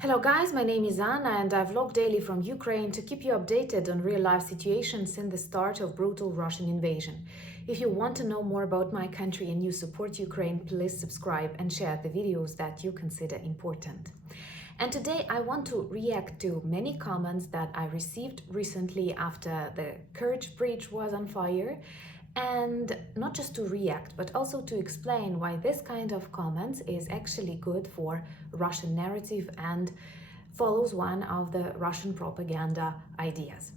Hello guys, my name is Anna and I vlog daily from Ukraine to keep you updated on real-life situations since the start of brutal Russian invasion. If you want to know more about my country and you support Ukraine, please subscribe and share the videos that you consider important. And today I want to react to many comments that I received recently after the Kerch Bridge was on fire, and not just to react, but also to explain why this kind of comments is actually good for Russian narrative and follows one of the Russian propaganda ideas.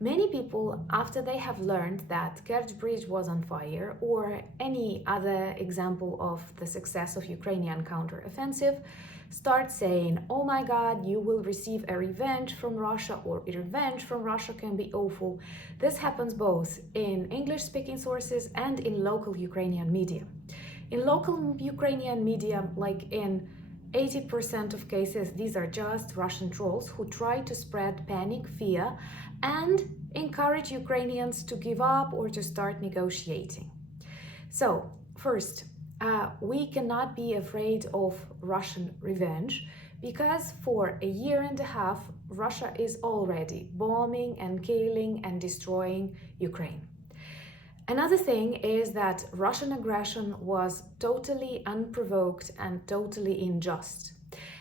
Many people, after they have learned that Kerch Bridge was on fire or any other example of the success of Ukrainian counteroffensive, start saying, oh my God, you will receive a revenge from Russia, or a revenge from Russia can be awful. This happens both in English-speaking sources and in local Ukrainian media. In local Ukrainian media, like in 80% of cases, these are just Russian trolls who try to spread panic, fear, and encourage Ukrainians to give up or to start negotiating. So, first, we cannot be afraid of Russian revenge because for a year and a half, Russia is already bombing and killing and destroying Ukraine. Another thing is that Russian aggression was totally unprovoked and totally unjust.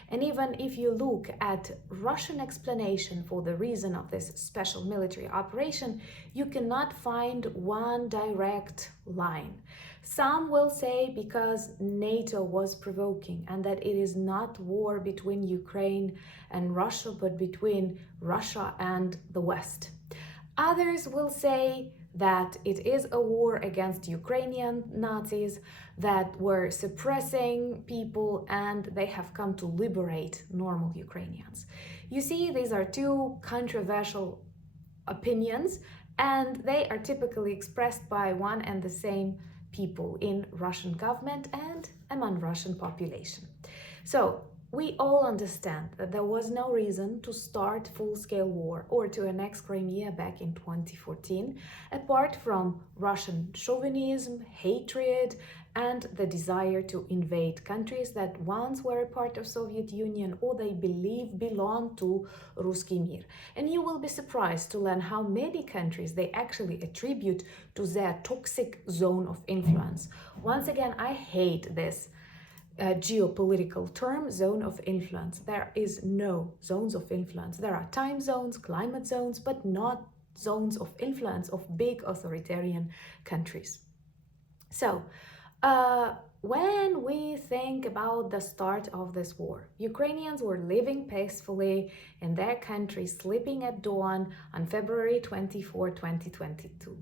And even if you look at Russian explanation for the reason of this special military operation, you cannot find one direct line. Some will say because NATO was provoking and that it is not war between Ukraine and Russia, but between Russia and the West. Others will say that it is a war against Ukrainian Nazis that were suppressing people and they have come to liberate normal Ukrainians. You see, these are two controversial opinions and they are typically expressed by one and the same people in Russian government and among Russian population. So we all understand that there was no reason to start full-scale war or to annex Crimea back in 2014, apart from Russian chauvinism, hatred, and the desire to invade countries that once were a part of Soviet Union or they believe belong to Ruski Mir. And you will be surprised to learn how many countries they actually attribute to their toxic zone of influence. Once again, I hate this geopolitical term, zone of influence. There is no zones of influence. There are time zones, climate zones, but not zones of influence of big authoritarian countries. So, when we think about the start of this war, Ukrainians were living peacefully in their country, sleeping at dawn on February 24, 2022.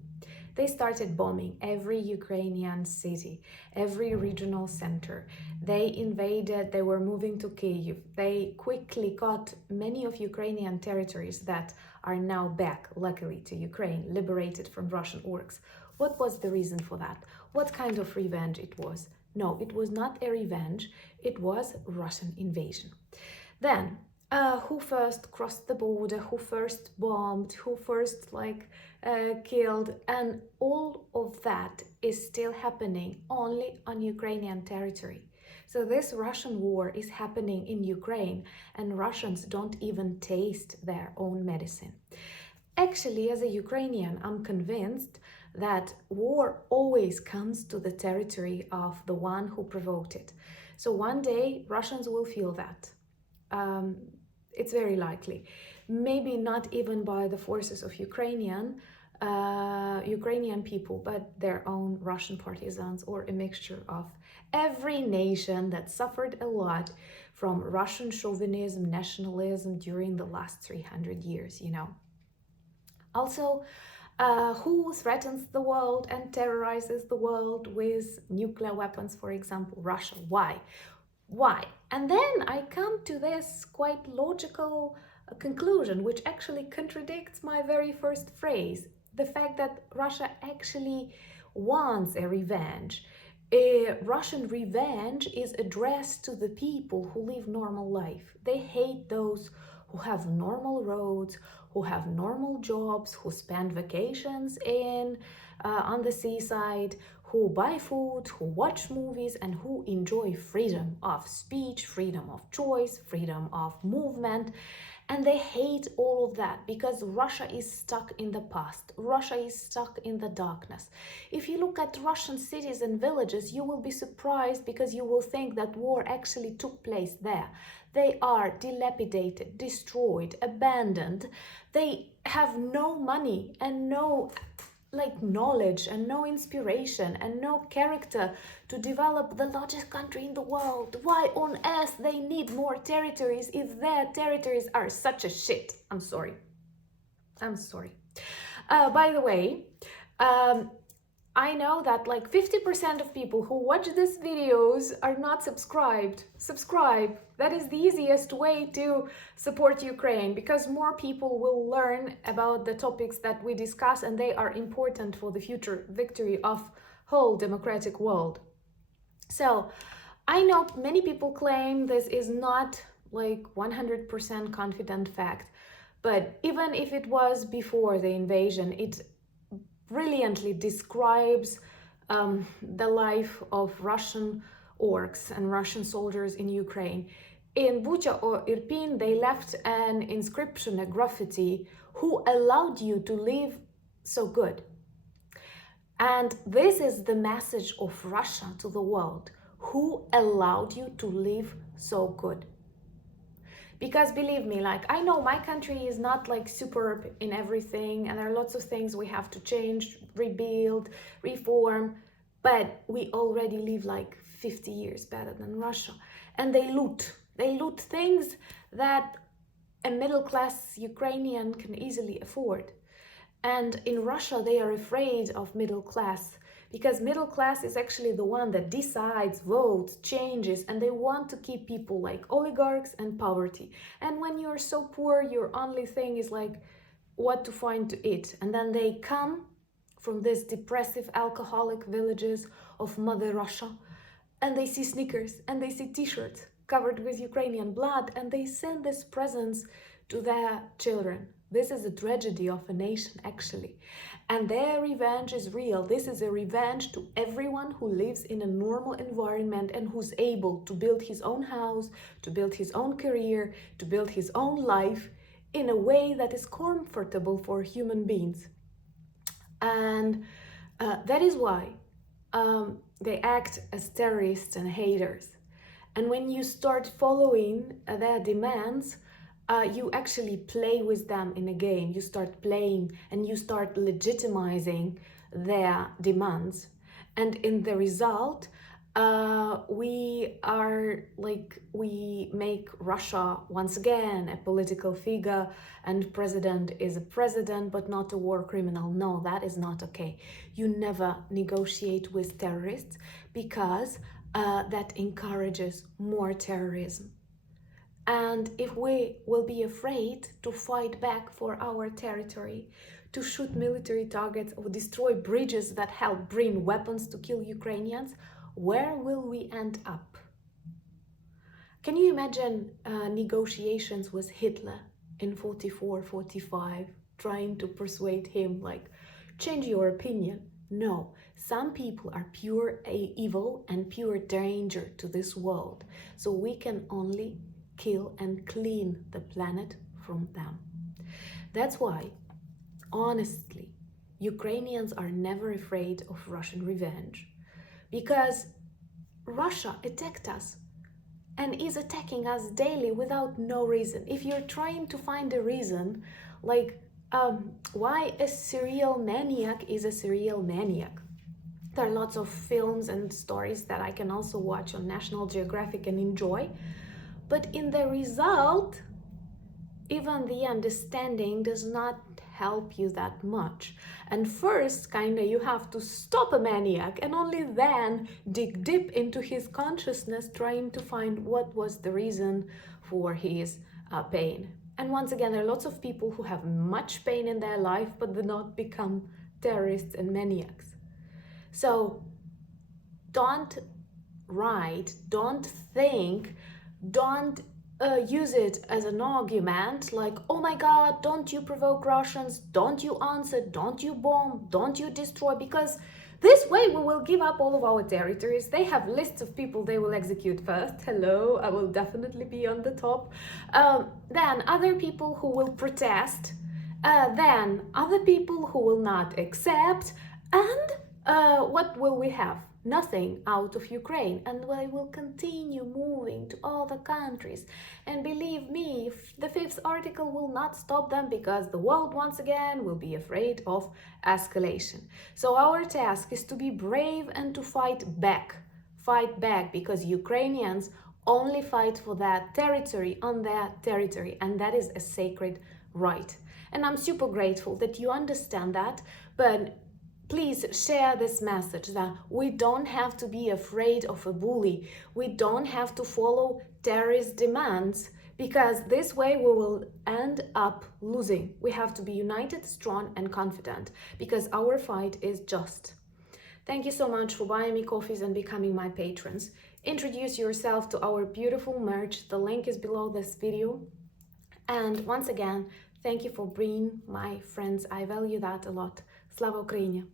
They started bombing every Ukrainian city, every regional center. They invaded, they were moving to Kyiv. They quickly got many of Ukrainian territories that are now back, luckily, to Ukraine, liberated from Russian orcs. What was the reason for that? What kind of revenge it was? No, it was not a revenge, it was Russian invasion. Then, who first crossed the border, who first bombed, who first killed, and all of that is still happening only on Ukrainian territory. So this Russian war is happening in Ukraine and Russians don't even taste their own medicine. Actually, as a Ukrainian, I'm convinced that war always comes to the territory of the one who provoked it. So one day Russians will feel that. It's very likely. Maybe not even by the forces of Ukrainian people, but their own Russian partisans, or a mixture of every nation that suffered a lot from Russian chauvinism, nationalism during the last 300 years, you know. Also, who threatens the world and terrorizes the world with nuclear weapons, for example, Russia? Why? Why? And then I come to this quite logical conclusion, which actually contradicts my very first phrase, the fact that Russia actually wants a revenge. A Russian revenge is addressed to the people who live normal life. They hate those who have normal roads, who have normal jobs, who spend vacations on the seaside, who buy food, who watch movies, and who enjoy freedom of speech, freedom of choice, freedom of movement. And they hate all of that because Russia is stuck in the past. Russia is stuck in the darkness. If you look at Russian cities and villages, you will be surprised because you will think that war actually took place there. They are dilapidated, destroyed, abandoned. They have no money and no knowledge and no inspiration and no character to develop the largest country in the world. Why on earth they need more territories if their territories are such a shit? I'm sorry. By the way, I know that 50% of people who watch these videos are not subscribed. Subscribe. That is the easiest way to support Ukraine because more people will learn about the topics that we discuss and they are important for the future victory of whole democratic world. So I know many people claim this is not 100% confident fact, but even if it was before the invasion, it brilliantly describes the life of Russian orcs and Russian soldiers in Ukraine. In Bucha or Irpin, they left an inscription, a graffiti, "Who allowed you to live so good?" And this is the message of Russia to the world. Who allowed you to live so good? Because believe me, I know my country is not superb in everything and there are lots of things we have to change, rebuild, reform, but we already live 50 years better than Russia. And they loot things that a middle-class Ukrainian can easily afford. And in Russia, they are afraid of middle class because middle class is actually the one that decides, votes, changes, and they want to keep people like oligarchs and poverty. And when you're so poor, your only thing is what to find to eat. And then they come from these depressive alcoholic villages of Mother Russia and they see sneakers and they see t-shirts covered with Ukrainian blood and they send these presents to their children. This is a tragedy of a nation, actually. And their revenge is real. This is a revenge to everyone who lives in a normal environment and who's able to build his own house, to build his own career, to build his own life in a way that is comfortable for human beings. And that is why they act as terrorists and haters. And when you start following their demands, you actually play with them in a game. You start playing and you start legitimizing their demands. And in the result, we make Russia once again a political figure and president is a president but not a war criminal. No, that is not okay. You never negotiate with terrorists because that encourages more terrorism. And if we will be afraid to fight back for our territory, to shoot military targets or destroy bridges that help bring weapons to kill Ukrainians, where will we end up? Can you imagine negotiations with Hitler in 44, 45, trying to persuade him change your opinion? No, some people are pure evil and pure danger to this world. So we can only kill and clean the planet from them. That's why, honestly, Ukrainians are never afraid of Russian revenge because Russia attacked us and is attacking us daily without no reason. If you're trying to find a reason, why a serial maniac is a serial maniac, there are lots of films and stories that I can also watch on National Geographic and enjoy. But in the result, even the understanding does not help you that much. And first, you have to stop a maniac and only then dig deep into his consciousness, trying to find what was the reason for his pain. And once again, there are lots of people who have much pain in their life, but do not become terrorists and maniacs. So don't write, don't think, don't use it as an argument oh my God, don't you provoke Russians, don't you answer, don't you bomb, don't you destroy, because This way we will give up all of our territories. They have lists of people they will execute first. Hello, I will definitely be on the top. Then other people who will protest. Then other people who will not accept. And what will we have? Nothing out of Ukraine, and they will continue moving to other countries. And believe me, the fifth article will not stop them, because the world once again will be afraid of escalation. So our task is to be brave and to fight back, because Ukrainians only fight for that territory, on their territory, and that is a sacred right. And I'm super grateful that you understand that, but please share this message that we don't have to be afraid of a bully. We don't have to follow terrorist demands, because this way we will end up losing. We have to be united, strong, and confident, because our fight is just. Thank you so much for buying me coffees and becoming my patrons. Introduce yourself to our beautiful merch. The link is below this video. And once again, thank you for being my friends. I value that a lot. Slava Ukraini!